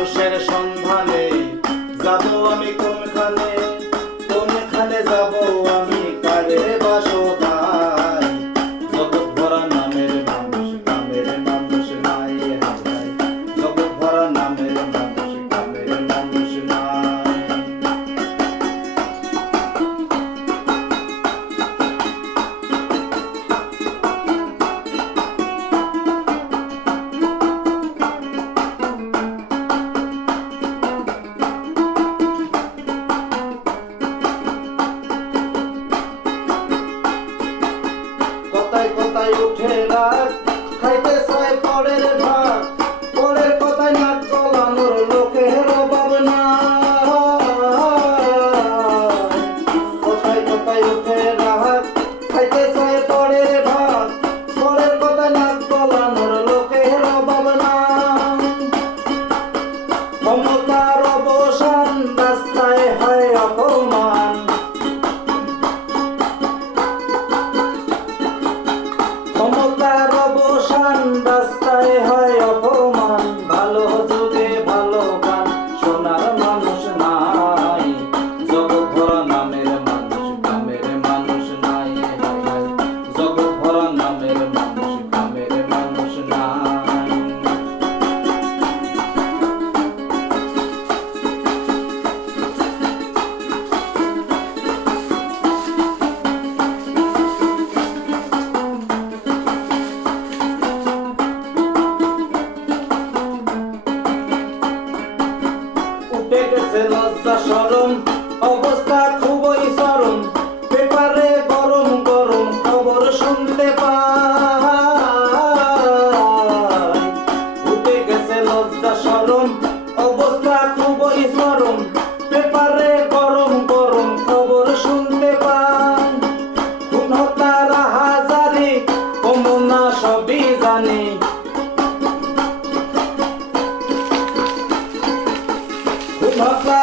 মানুষের সন্ধানে যাব আমি কোনখানে, কোনখানে যাব আমি কারে বাসদাই। জগৎ ভরা নামের মানুষ, কামের মানুষ নাই হায়। জগৎ ভরা নামের মানুষ, কামের মানুষ নাই। কথায় কথায় উঠে রাত, খাইতে চায় পরের ভাত, পরের কথায় নাক গলানোর লোকের অভাব নাই। কথায় কথায় উঠে রাত, খাইতে চায় পরের ভাত, পরের কথায় নাক গলানোর লোকের অভাব নাই। ক্ষমতার অবসান, রাস্তায় হয় অপমান। ক্ষমতার অবসান, রাস্তায় হয় অপমান। ভালো যুগে ভালো গান শোনার মানুষ নাই। জগৎ ভরা নামের মানুষ, কামের মানুষ নাই হায় হায়। জগৎ ভরা নামের মানুষ, কামের মানুষ নাই। উঠে গেছে লজ্জা শরম, অবস্থা খুবই চরম। পেপারে গরম গরম খবর শুনতে পাই। উঠে গেছে লজ্জা শরম, অবস্থা খুবই চরম। পেপারে গরম গরম খবর শুনতে পাই। খুন হত্যা রাহাজানি কমনা সবই জানি। খুন হত্যা